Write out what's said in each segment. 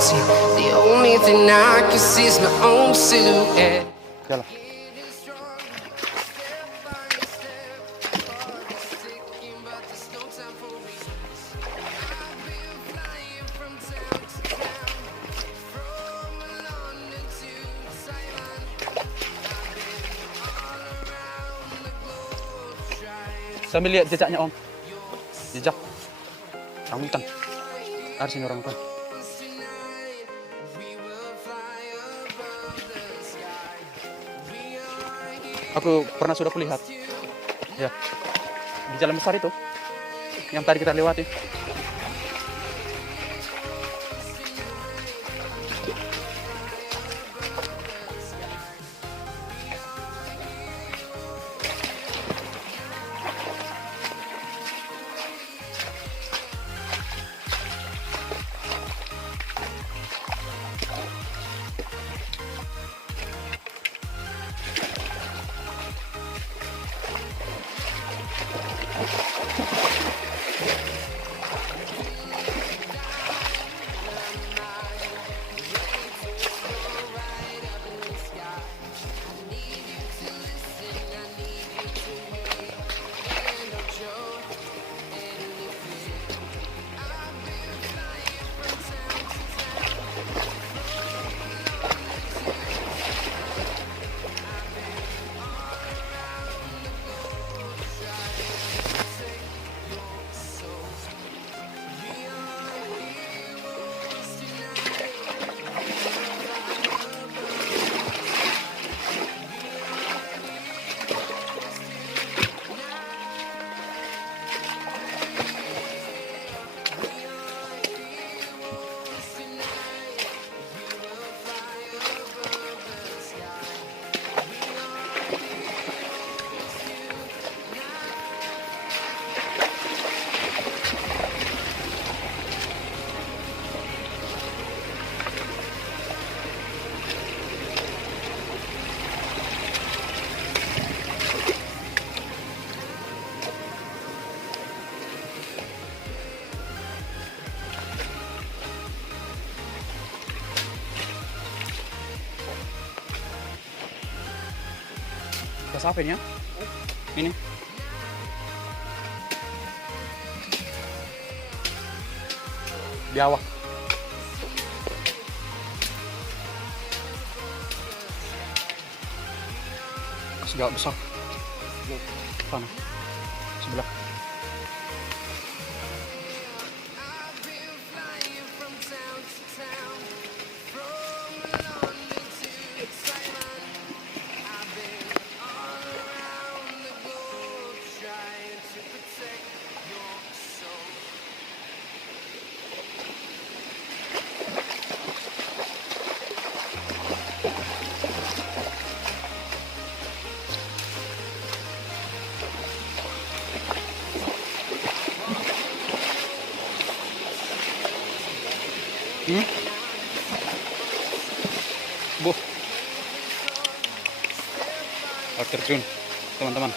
empty. The only thing I can see is my own silhouette. Jalan. Sambil lihat jejaknya Om. Jejak rambutan. Ada sini orang kan. Aku pernah sudah kulihat. Ya. Di jalan besar itu. Yang tadi kita lewati. Kas apa ini ya? Ini. Biawak. Segala besar. Sana. Sebelah. Bu, terjun teman-teman.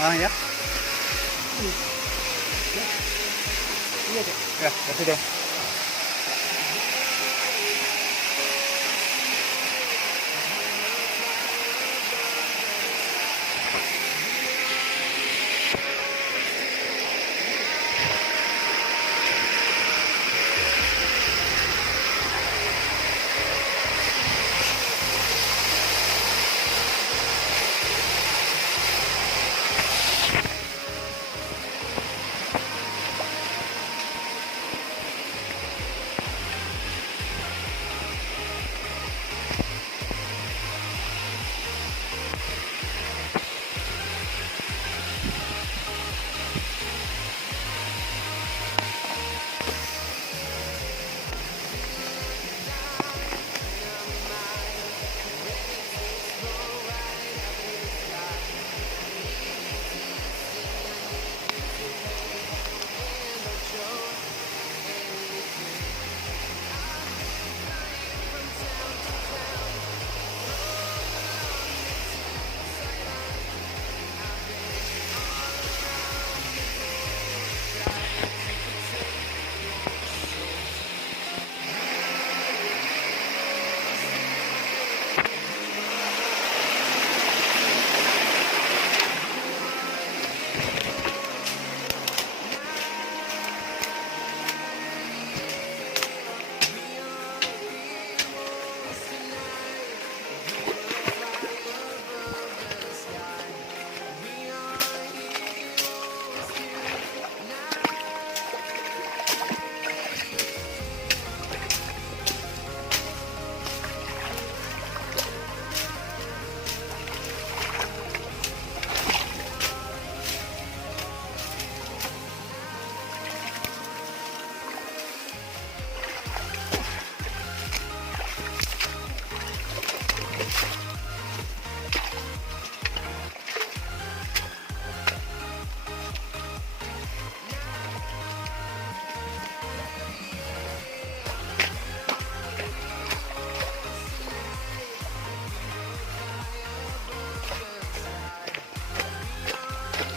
Mana ya? Ya, sudah.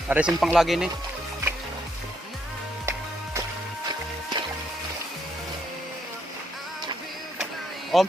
Ada simpang lagi nih. Om.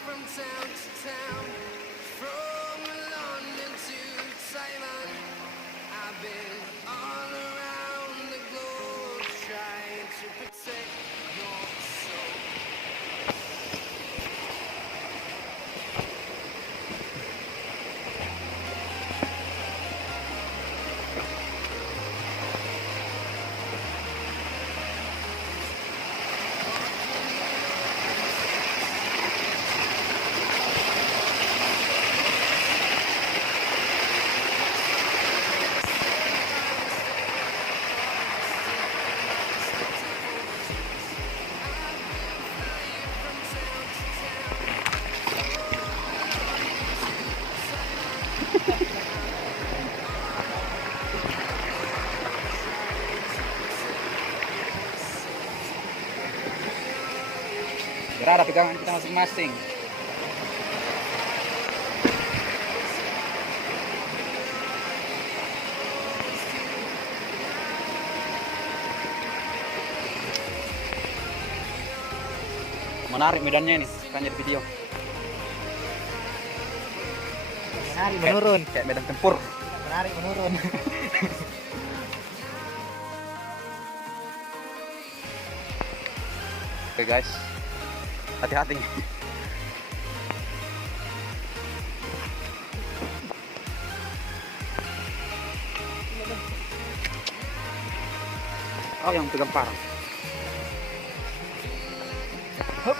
Berada pegangan kita masing-masing. Menarik medannya ini, kan jadi video. Menarik menurun. Kayak medan tempur. Menarik menurun. Oke guys, hati-hati. Oh, yang pegang parang. Hup.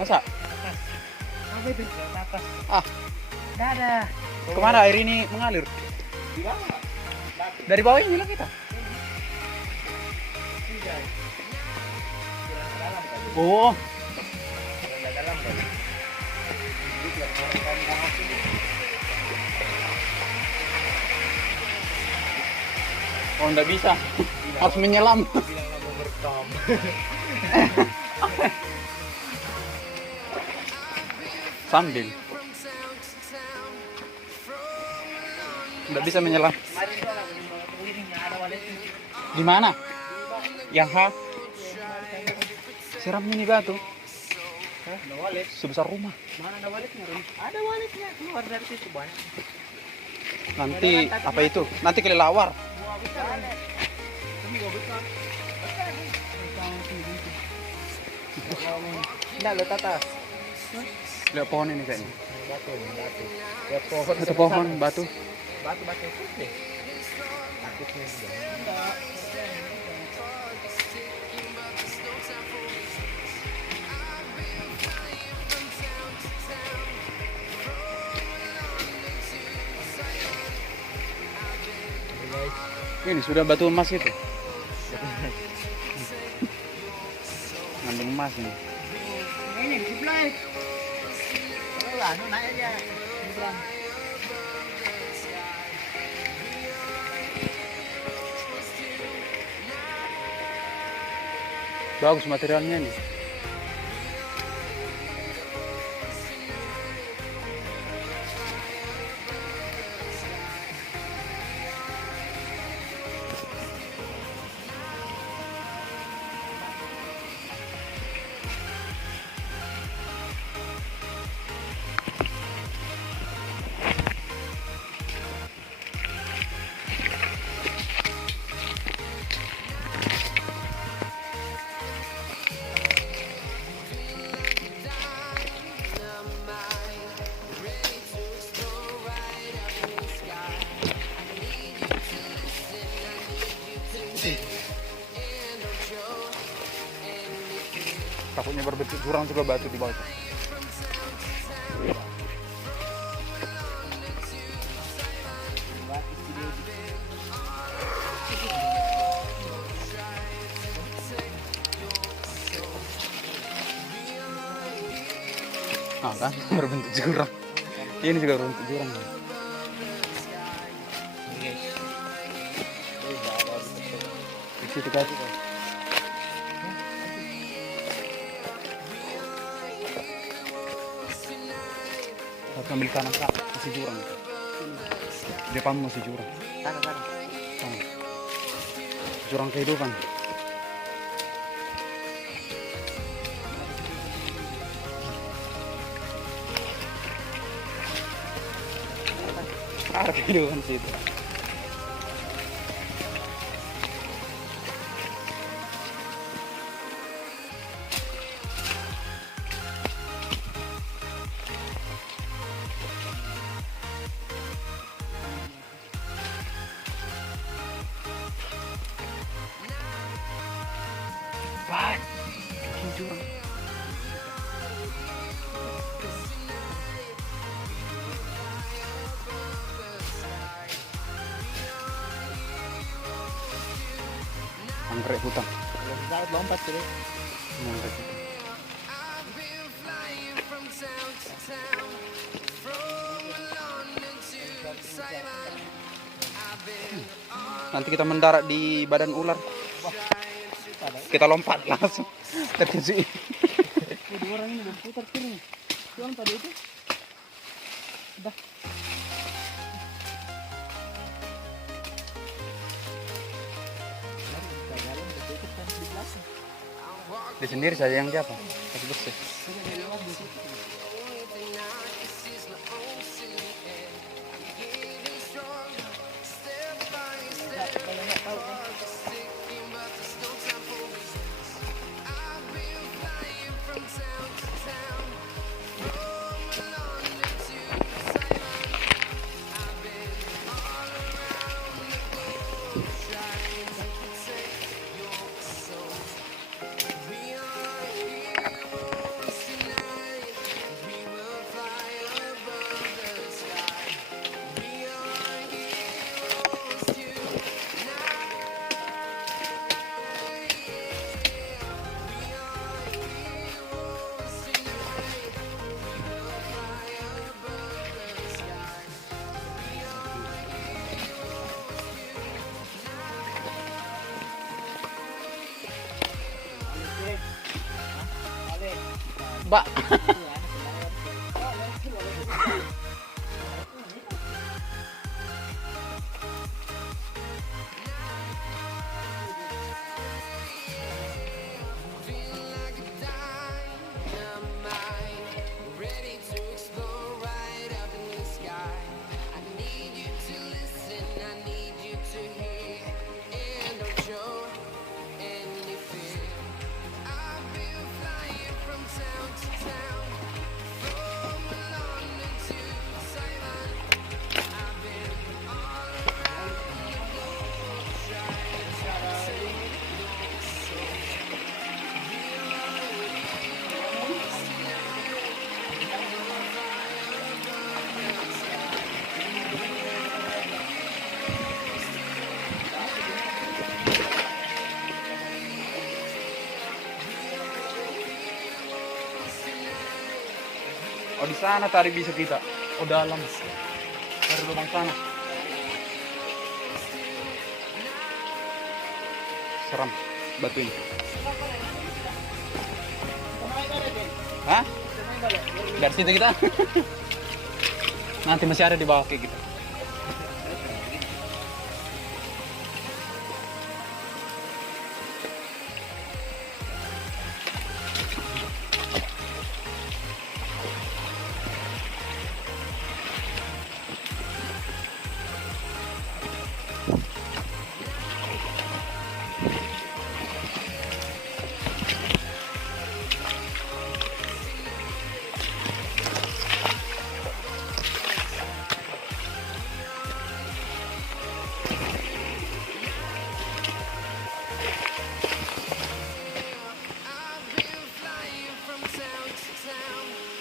Masa? Apa itu? Apa? Ah, Nggak ada. kemana air ini mengalir? Di bawah. Dari bawah ini lah kita. Oh, Dalam kali. oh enggak bisa. Harus menyelam. Bilang nggak mau merekam. Sambil. Enggak bisa menyelam. Kemarin tuh aku ini ada waletnya. Di mana? Yang H. Siram ini batu. Ada walet. Sebesar rumah. Mana ada waletnya, Ron? Ada waletnya. Keluar dari situ banyak. Nanti apa itu? Nanti kelelawar. Gua bisa walet. Ini gua bisa. Enggak, lo atas. Lihat pohon ini kayaknya. Batu. Ya pohon. Itu pohon batu. Batu putih. Takutnya enggak. Ini sudah batu emas itu. Ngandung emas ini. Ini di sebelah. Kalau anu naik aja. Sebelah. Bagus materialnya nih. berbentuk jurang juga batu di bawah itu. Ah kan, berbentuk jurang. Ini juga berbentuk jurang. Di situ kan. Harus ambil kanan kak, masih jurang. Depan masih jurang. Sana. Sana. Jurang kehidupan. Ada kehidupan sih itu. Wah, ini jurang. Anggrek hutan. Kalau bisa lompat sih. Anggrek hutan. Nanti kita mendarat di badan ular. Kita lompat langsung terkejut. Dua orang ini berputar kiri. Tuan pada itu. Dah. Di sendiri saja yang siapa? Kasih bersih. Mbak. Oh di sana tadi bisa kita. Oh dalam. Dari lubang sana. Seram batu ini. Hah? Dari situ kita. Nanti masih ada di bawah kayak gitu.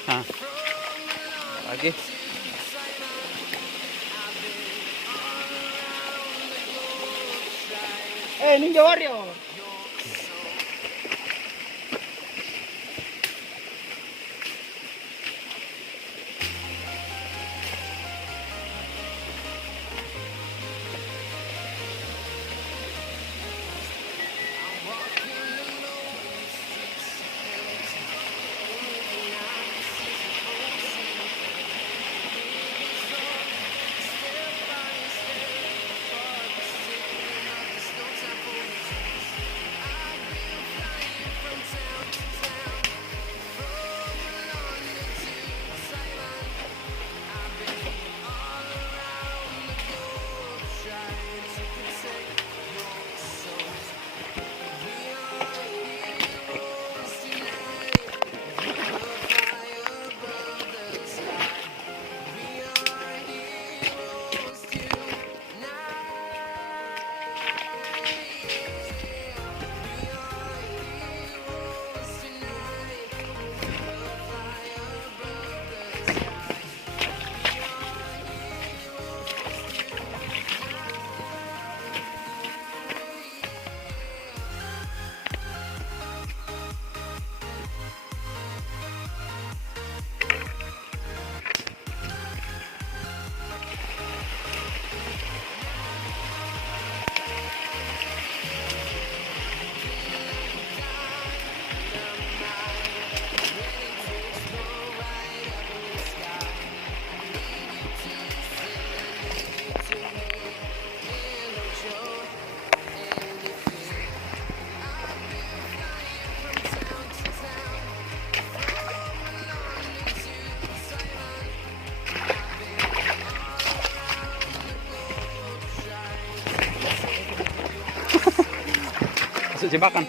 Ha. Lagi. Ninja Warrior. Masuk jebakan.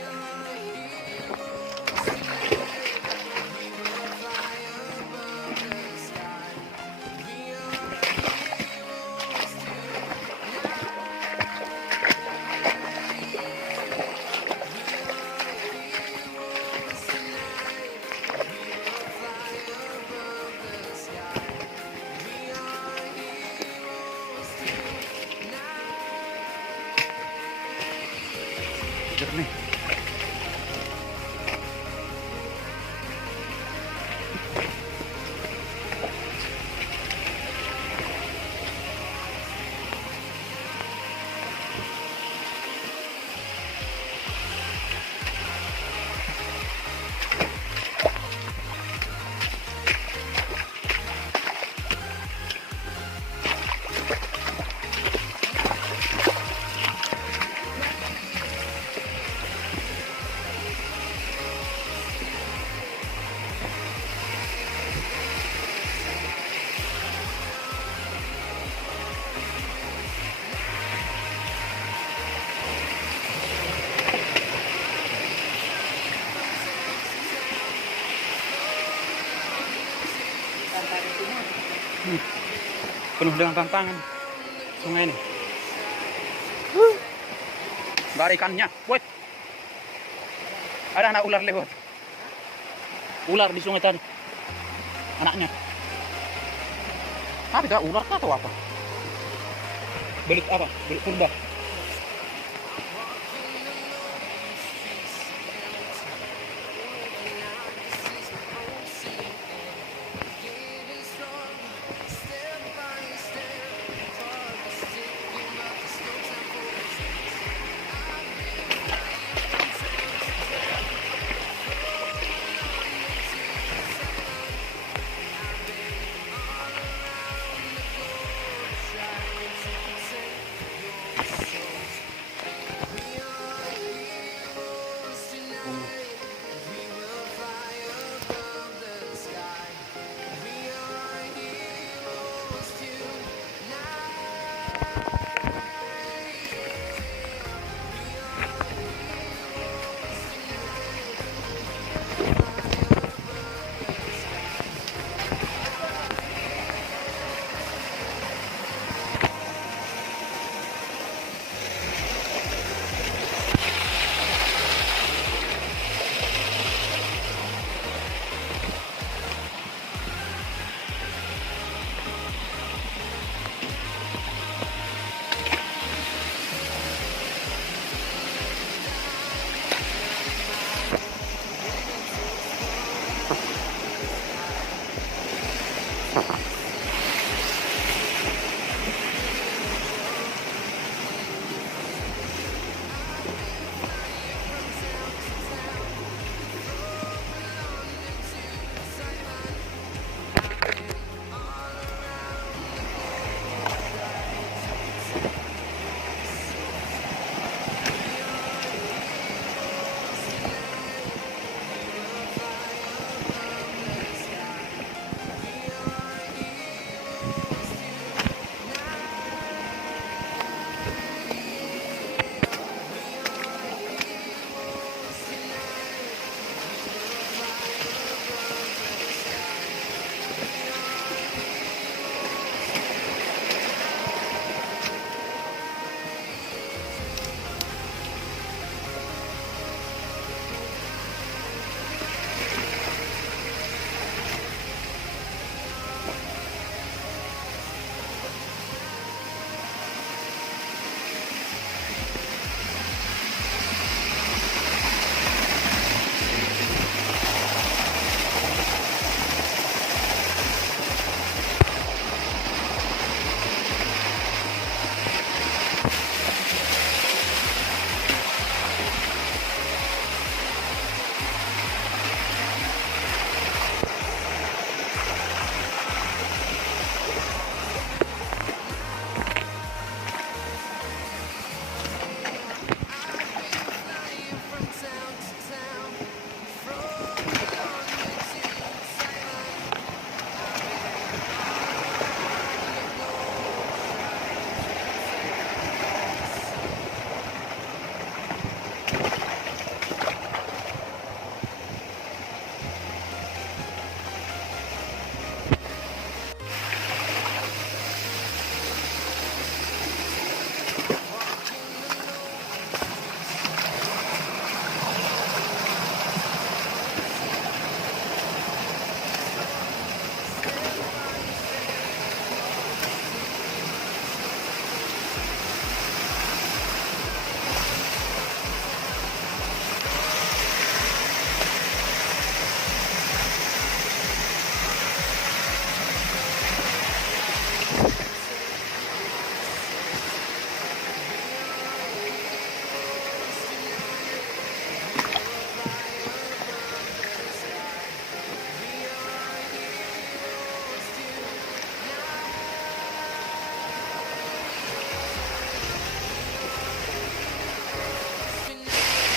Jernih. Penuh dengan tantangan sungai ini. Gak ada ikannya. Woi, ada anak ular lewat. Ular di sungai tadi. Anaknya. Apa itu? Ular atau apa? Belut apa? Belut purba.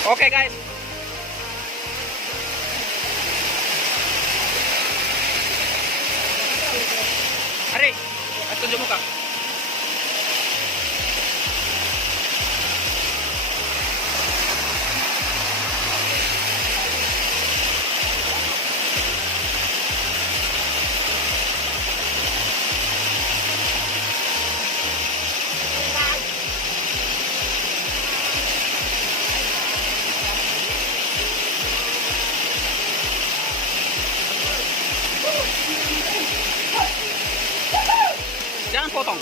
Oke guys. Ari, tunjuk muka. Jangan potong.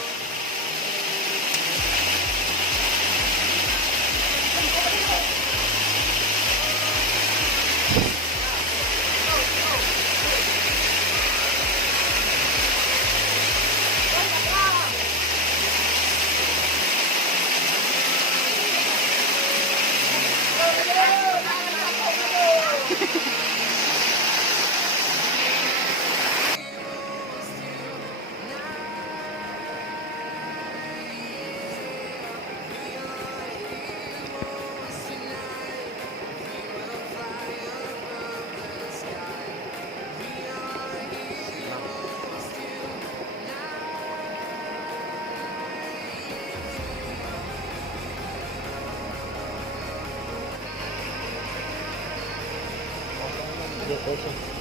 Dia kosong.